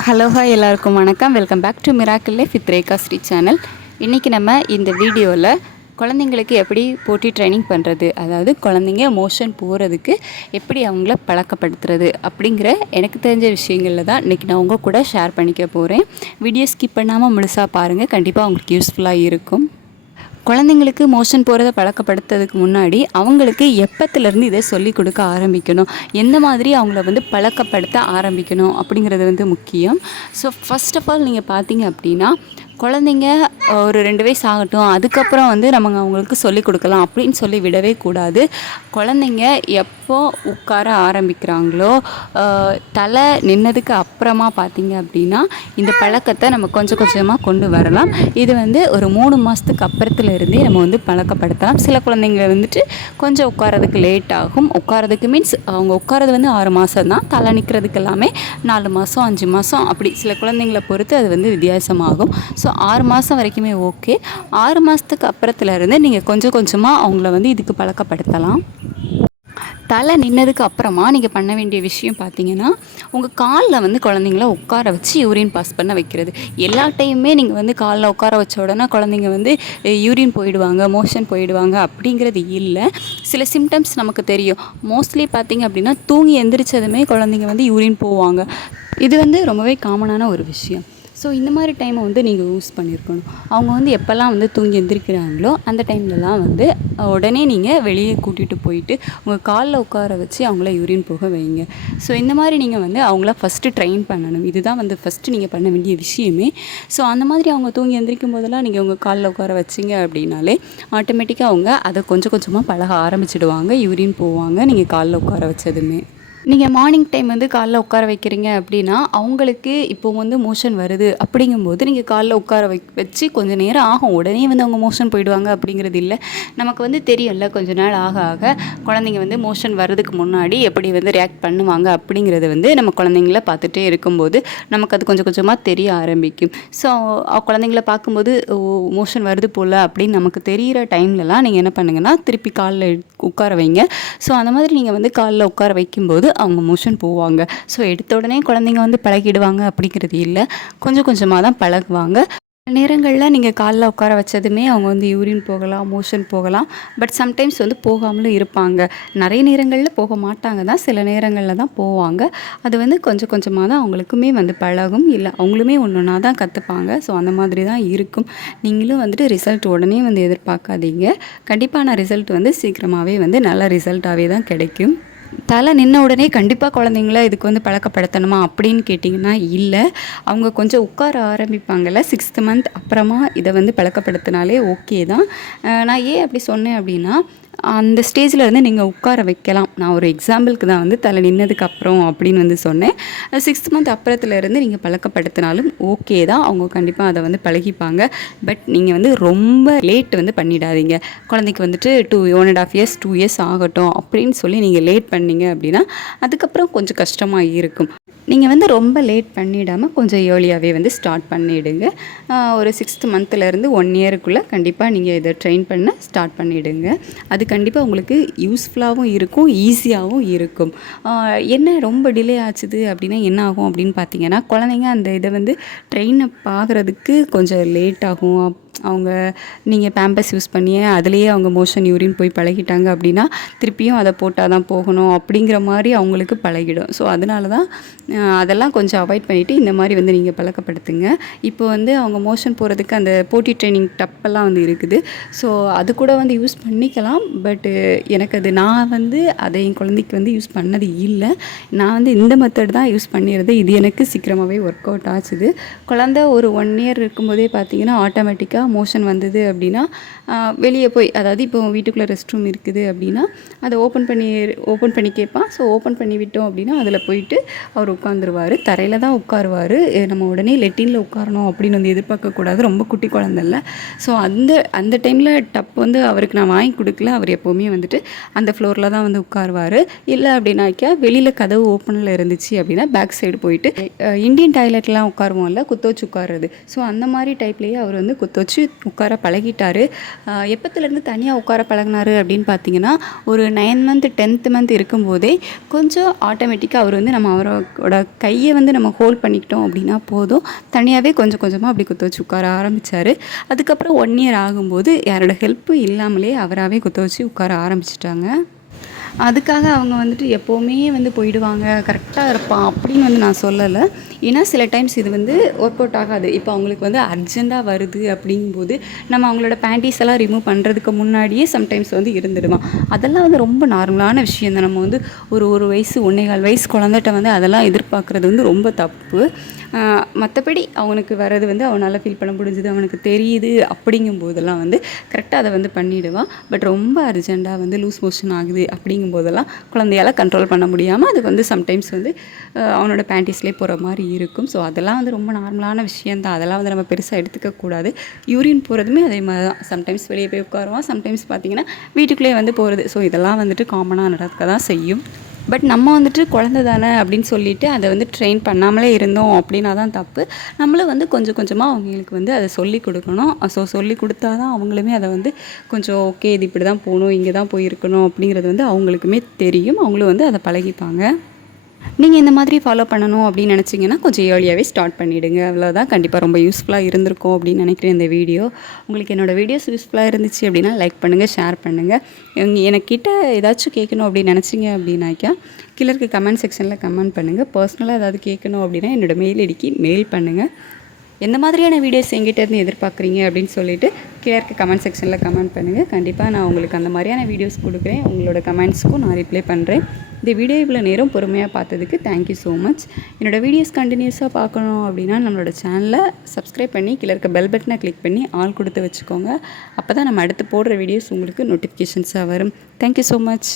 Hello hi எல்லாருக்கும் வணக்கம். Welcome back to miracle life with Rekha Sri channel. இன்றைக்கி நம்ம இந்த வீடியோவில் குழந்தைங்களுக்கு எப்படி போட்டி ட்ரைனிங் பண்ணுறது, அதாவது குழந்தைங்க மோஷன் போகிறதுக்கு எப்படி அவங்கள பழக்கப்படுத்துறது அப்படிங்கிற எனக்கு தெரிஞ்ச விஷயங்களில் தான் இன்றைக்கி நான் உங்கள் கூட ஷேர் பண்ணிக்க போகிறேன். வீடியோ ஸ்கிப் பண்ணாமல் முழுசாக பாருங்கள், கண்டிப்பாக அவங்களுக்கு யூஸ்ஃபுல்லாக இருக்கும். குழந்தைங்களுக்கு மோஷன் போகிறத பழக்கப்படுத்துறதுக்கு முன்னாடி அவங்களுக்கு எப்பத்துலேருந்து இதை சொல்லிக் கொடுக்க ஆரம்பிக்கணும், எந்த மாதிரி அவங்கள பழக்கப்படுத்த ஆரம்பிக்கணும் அப்படிங்கிறது முக்கியம். ஸோ ஃபஸ்ட் ஆஃப் ஆல் நீங்கள் பார்த்தீங்க அப்படின்னா, குழந்தைங்க ஒரு 2 வயசு ஆகட்டும், அதுக்கப்புறம் நம்ம அவங்களுக்கு சொல்லிக் கொடுக்கலாம் அப்படின்னு சொல்லி விடவே கூடாது. குழந்தைங்க எப்போ உட்கார ஆரம்பிக்கிறாங்களோ, தலை நின்னதுக்கு அப்புறமா பார்த்தீங்க அப்படின்னா இந்த பழக்கத்தை நம்ம கொஞ்சம் கொஞ்சமாக கொண்டு வரலாம். இது ஒரு 3 மாதத்துக்கு அப்புறத்துலேருந்தே நம்ம பழக்கப்படுத்தலாம். சில குழந்தைங்க கொஞ்சம் உட்காரதுக்கு லேட் ஆகும். உட்காரதுக்கு மீன்ஸ் அவங்க உட்காரது 6 மாதம் தான், தலை நிற்கிறதுக்கு எல்லாமே 4 மாதம் 5 மாதம் அப்படி சில குழந்தைங்களை பொறுத்து அது வித்தியாசமாகும். ஸோ 6 மாதம் வரைக்குமே ஓகே. 6 மாதத்துக்கு அப்புறத்துலேருந்து நீங்கள் கொஞ்சம் கொஞ்சமாக அவங்கள இதுக்கு பழக்கப்படுத்தலாம். தலை நின்னதுக்கு அப்புறமா நீங்கள் பண்ண வேண்டிய விஷயம் பார்த்தீங்கன்னா, உங்கள் காலில் குழந்தைங்கள உட்கார வச்சு யூரின் பாஸ் பண்ண வைக்கிறது. எல்லா டைமுமே நீங்கள் காலில் உட்கார வச்ச உடனே குழந்தைங்க யூரின் போயிடுவாங்க, மோஷன் போயிடுவாங்க அப்படிங்கிறது இல்லை. சில சிம்டம்ஸ் நமக்கு தெரியும். மோஸ்ட்லி பார்த்தீங்க அப்படின்னா, தூங்கி எந்திரிச்சதுமே குழந்தைங்க யூரின் போவாங்க. இது ரொம்பவே காமனான ஒரு விஷயம். ஸோ இந்த மாதிரி டைமை நீங்கள் யூஸ் பண்ணியிருக்கணும். அவங்க எப்போல்லாம் தூங்கி எந்திரிக்கிறாங்களோ அந்த டைம்லலாம் உடனே நீங்கள் வெளியே கூட்டிகிட்டு போயிட்டு உங்கள் காலில் உட்கார வச்சு அவங்கள யூரின் போக வைங்க. ஸோ இந்த மாதிரி நீங்கள் அவங்கள ஃபஸ்ட்டு ட்ரெயின் பண்ணணும். இதுதான் ஃபஸ்ட்டு நீங்கள் பண்ண வேண்டிய விஷயமே. ஸோ அந்த மாதிரி அவங்க தூங்கி எந்திரிக்கும் போதெல்லாம் நீங்கள் உங்கள் காலில் உட்கார வச்சிங்க அப்படின்னாலே ஆட்டோமேட்டிக்காக அவங்க அதை கொஞ்சம் கொஞ்சமாக பழக ஆரம்பிச்சிடுவாங்க, யூரின் போவாங்க நீங்கள் காலில் உட்கார வச்சதுமே. நீங்கள் மார்னிங் டைம் காலில் உட்கார வைக்கிறீங்க அப்படின்னா, அவங்களுக்கு இப்போ மோஷன் வருது அப்படிங்கும்போது நீங்கள் காலில் உட்கார வச்சு கொஞ்சம் நேரம் ஆகும். உடனே அவங்க மோஷன் போயிடுவாங்க அப்படிங்கிறது இல்லை. நமக்கு தெரியும்ல, கொஞ்ச நாள் ஆக ஆக குழந்தைங்க மோஷன் வர்றதுக்கு முன்னாடி எப்படி ரியாக்ட் பண்ணுவாங்க அப்படிங்கிறது நம்ம குழந்தைங்கள பார்த்துட்டே இருக்கும்போது நமக்கு அது கொஞ்சம் கொஞ்சமாக தெரிய ஆரம்பிக்கும். ஸோ குழந்தைங்கள பார்க்கும்போது மோஷன் வருது போல் அப்படின்னு நமக்கு தெரிகிற டைம்லலாம் நீங்கள் என்ன பண்ணுங்கன்னா, திருப்பி காலில் உட்கார வைங்க. ஸோ அந்த மாதிரி நீங்கள் காலில் உட்கார வைக்கும்போது அவங்க மோஷன் போவாங்க. ஸோ எடுத்த உடனே குழந்தைங்க பழகிடுவாங்க அப்படிங்கிறது இல்லை, கொஞ்சம் கொஞ்சமாக தான் பழகுவாங்க. நேரங்களில் நீங்கள் காலில் உட்கார வச்சதுமே அவங்க யூரின் போகலாம், மோஷன் போகலாம். பட் சம்டைம்ஸ் போகாமலும் இருப்பாங்க. நிறைய நேரங்களில் போக மாட்டாங்க தான், சில நேரங்களில் தான் போவாங்க. அது கொஞ்சம் கொஞ்சமாக தான் அவங்களுக்குமே பழகும். இல்லை அவங்களுமே ஒன்று ஒன்றா தான் கற்றுப்பாங்க. ஸோ அந்த மாதிரி தான் இருக்கும். நீங்களும் ரிசல்ட் உடனே எதிர்பார்க்காதீங்க. கண்டிப்பான ரிசல்ட் சீக்கிரமாகவே நல்ல ரிசல்ட்டாகவே தான் கிடைக்கும். தலை நின்ன உடனே கண்டிப்பாக குழந்தைங்கள இதுக்கு பழக்கப்படுத்தணுமா அப்படின்னு கேட்டிங்கன்னா இல்லை. அவங்க கொஞ்சம் உட்கார ஆரம்பிப்பாங்கள்ல 6th மந்த் அப்புறமா இதை பழக்கப்படுத்தினாலே ஓகே தான். நான் ஏன் அப்படி சொன்னேன் அப்படின்னா, அந்த ஸ்டேஜில் நீங்கள் உட்கார வைக்கலாம். நான் ஒரு எக்ஸாம்பிளுக்கு தான் தலை நின்னதுக்கு அப்புறம் அப்படின்னு சொன்னேன். 6th மந்த் அப்புறத்துலேருந்து நீங்கள் பழக்கப்படுத்தினாலும் ஓகே தான், அவங்க கண்டிப்பாக அதை பழகிப்பாங்க. பட் நீங்கள் ரொம்ப லேட் பண்ணிடாதீங்க. குழந்தைக்கு 1.5 இயர்ஸ் 2 இயர்ஸ் ஆகட்டும் அப்படின்னு சொல்லி நீங்கள் லேட் பண்ணீங்க அப்படின்னா அதுக்கப்புறம் கொஞ்சம் கஷ்டமாக இருக்கும். நீங்கள் ரொம்ப லேட் பண்ணிடாமல் கொஞ்சம் ஏர்லியாகவே ஸ்டார்ட் பண்ணிவிடுங்க. ஒரு 6th மந்த்லேருந்து 1 இயருக்குள்ளே கண்டிப்பாக நீங்கள் இதை ட்ரெயின் பண்ண ஸ்டார்ட் பண்ணிவிடுங்க. அது கண்டிப்பாக உங்களுக்கு யூஸ்ஃபுல்லாகவும் இருக்கும், ஈஸியாகவும் இருக்கும். என்ன ரொம்ப டிலே ஆச்சுது அப்படின்னா என்ன ஆகும் அப்படின்னு பார்த்தீங்கன்னா, குழந்தைங்க அந்த இதை ட்ரெயின் அப் ஆகிறதுக்கு கொஞ்சம் லேட் ஆகும். அவங்க நீங்கள் பேம்பஸ் யூஸ் பண்ணி அதுலேயே அவங்க மோஷன் யூரின் போய் பழகிட்டாங்க அப்படின்னா திருப்பியும் அதை போட்டால் தான் போகணும் அப்படிங்கிற மாதிரி அவங்களுக்கு பழகிடும். ஸோ அதனால தான் அதெல்லாம் கொஞ்சம் அவாய்ட் பண்ணிவிட்டு இந்த மாதிரி நீங்கள் பழக்கப்படுத்துங்க. இப்போ அவங்க மோஷன் போகிறதுக்கு அந்த போட்டி ட்ரைனிங் டப்பெல்லாம் இருக்குது. ஸோ அது கூட யூஸ் பண்ணிக்கலாம். பட்டு எனக்கு அது நான் அதை என் குழந்தைக்கு யூஸ் பண்ணது இல்லை. நான் இந்த மெத்தட் தான் யூஸ் பண்ணிடுறது. இது எனக்கு சீக்கிரமாகவே ஒர்க் அவுட் ஆச்சுது. குழந்தை ஒரு 1 இயர் இருக்கும்போதே பார்த்தீங்கன்னா ஆட்டோமேட்டிக்காக மோஷன் வந்தது அப்படின்னா வெளியே போய், அதாவது இப்போ வீட்டுக்குள்ளே ரெஸ்ட் ரூம் இருக்குது அப்படின்னா அதை ஓப்பன் பண்ணி கேட்பான். ஸோ ஓப்பன் பண்ணி விட்டோம் அப்படின்னா அதில் போயிட்டு அவர் உட்காந்துருவார். தரையில் தான் உட்காருவார். நம்ம உடனே லெட்டினில் உட்காரணும் அப்படின்னு எதிர்பார்க்கக்கூடாது, ரொம்ப குட்டி குழந்தைல. ஸோ அந்த டைமில் டப் அவருக்கு நான் வாங்கி கொடுக்கல. அவர் எப்போவுமே அந்த ஃப்ளோரில் தான் உட்காருவார். இல்லை அப்படின்னாக்கா வெளியில் கதவு ஓப்பனில் இருந்துச்சு அப்படின்னா பேக் சைடு போயிட்டு இந்தியன் டாய்லெட்லாம் உட்காருவோம்ல, குத்தோச்சு உட்காருறது. ஸோ அந்த மாதிரி டைப்லேயே அவர் குத்தோச்சு வச்சு உட்கார பழகிட்டார். எப்போத்துலேருந்து தனியாக உட்கார பழகினாரு அப்படின்னு பார்த்தீங்கன்னா, ஒரு 9 மந்த் 10th மந்த் இருக்கும்போதே கொஞ்சம் ஆட்டோமேட்டிக்காக அவர் வந்து நம்ம அவரோட கையை வந்து நம்ம ஹோல்ட் பண்ணிக்கிட்டோம் அப்படின்னா போதும், தனியாகவே கொஞ்சம் கொஞ்சமாக அப்படி குத்த வச்சு உட்கார ஆரம்பித்தார். அதுக்கப்புறம் 1 இயர் ஆகும்போது யாரோட ஹெல்ப்பும் இல்லாமலே அவராகவே குத்த வச்சு உட்கார ஆரம்பிச்சிட்டாங்க. அதுக்காக அவங்க வந்துட்டு எப்போவுமே வந்து போயிடுவாங்க, கரெக்டாக இருப்பான் அப்படின்னு வந்து நான் சொல்லலை. ஏன்னா சில டைம்ஸ் இது வந்து ஒர்க் அவுட் ஆகாது. இப்போ அவங்களுக்கு வந்து அர்ஜெண்ட்டாக வருது அப்படிங்கும்போது நம்ம அவங்களோட பேண்டீஸ் எல்லாம் ரிமூவ் பண்ணுறதுக்கு முன்னாடியே சம்டைம்ஸ் வந்து இருந்துடுவான். அதெல்லாம் வந்து ரொம்ப நார்மலான விஷயம் தான். நம்ம வந்து ஒரு வயசு 1.25 வயசு குழந்தைகிட்ட வந்து அதெல்லாம் எதிர்பார்க்குறது வந்து ரொம்ப தப்பு. மற்றபடி அவனுக்கு வர்றது வந்து அவனால் ஃபீல் பண்ண முடிஞ்சுது, அவனுக்கு தெரியுது அப்படிங்கும்போதெல்லாம் வந்து கரெக்டாக அதை வந்து பண்ணிவிடுவான். பட் ரொம்ப அர்ஜெண்ட்டாக வந்து லூஸ் மோஷன் ஆகுது அப்படிங்கும்போதெல்லாம் குழந்தையால் கண்ட்ரோல் பண்ண முடியாமல் அதுக்கு வந்து சம்டைம்ஸ் வந்து அவனோட பேண்டீஸ்லேயே போகிற மாதிரி இருக்கும். ஸோ அதெல்லாம் வந்து ரொம்ப நார்மலான விஷயந்தான். அதெல்லாம் வந்து நம்ம பெருசாக எடுத்துக்கக்கூடாது. யூரின் போகிறதுமே அதே மாதிரி தான். சம்டைம்ஸ் வெளியே போய் உட்காருவான், சம்டைம்ஸ் பார்த்திங்கன்னா வீட்டுக்குள்ளேயே வந்து போகிறது. ஸோ இதெல்லாம் வந்துட்டு காமனாக நடக்க தான் செய்யும். பட் நம்ம வந்துட்டு குழந்த தானே அப்படின்னு சொல்லிவிட்டு அதை வந்து ட்ரெயின் பண்ணாமலே இருந்தோம் அப்படின்னா தான் தப்பு. நம்மளும் வந்து கொஞ்சம் கொஞ்சமாக அவங்களுக்கு வந்து அதை சொல்லி கொடுக்கணும். ஸோ சொல்லி கொடுத்தா தான் அவங்களுமே அதை வந்து கொஞ்சம் ஓகே இது இப்படி தான் போகணும், இங்கே தான் போயிருக்கணும் அப்படிங்கிறது வந்து அவங்களுக்குமே தெரியும். அவங்களும் வந்து அதை பழகிப்பாங்க. நீங்கள் இந்த மாதிரி ஃபாலோ பண்ணணும் அப்படின்னு நினச்சிங்கன்னா கொஞ்சம் ஏர்லியாகவே ஸ்டார்ட் பண்ணிவிடுங்க. அவ்வளோதான். கண்டிப்பாக ரொம்ப யூஸ்ஃபுல்லாக இருந்திருக்கும் அப்படின்னு நினைக்கிறேன் இந்த வீடியோ. உங்களுக்கு என்னோடய வீடியோஸ் யூஸ்ஃபுல்லாக இருந்துச்சு அப்படின்னா லைக் பண்ணுங்கள், ஷேர் பண்ணுங்கள். எனக்கிட்ட ஏதாச்சும் கேட்கணும் அப்படின்னு நினச்சிங்க அப்படின்னாக்கா கீழே இருக்க கமெண்ட் செக்ஷனில் கமெண்ட் பண்ணுங்கள். பர்சனலாக ஏதாவது கேட்கணும் அப்படின்னா என்னோடய மெயில் ஐடிக்கு மெயில் பண்ணுங்கள். எந்த மாதிரியான வீடியோஸ் எங்கிட்டேருந்து எதிர்பார்க்குறீங்க அப்படின்னு சொல்லிவிட்டு கீழே இருக்க கமெண்ட் செக்ஷனில் கமெண்ட் பண்ணுங்கள். கண்டிப்பாக நான் உங்களுக்கு அந்த மாதிரியான வீடியோஸ் கொடுக்குறேன். உங்களோட கமெண்ட்ஸ்க்கும் நான் ரிப்ளை பண்ணுறேன். இந்த வீடியோ இவ்வளோ நேரம் பொறுமையாக பார்த்ததுக்கு தேங்க்யூ ஸோ மச். என்னோடய வீடியோஸ் கண்டினியூஸாக பார்க்கணும் அப்படின்னா நம்மளோட சேனலை சப்ஸ்கிரைப் பண்ணி கீழே இருக்க பெல் பட்டனை கிளிக் பண்ணி ஆல் கொடுத்து வச்சுக்கோங்க. அப்போ தான் நம்ம அடுத்து போடுற வீடியோஸ் உங்களுக்கு நோட்டிஃபிகேஷன்ஸாக வரும். Thank you so much.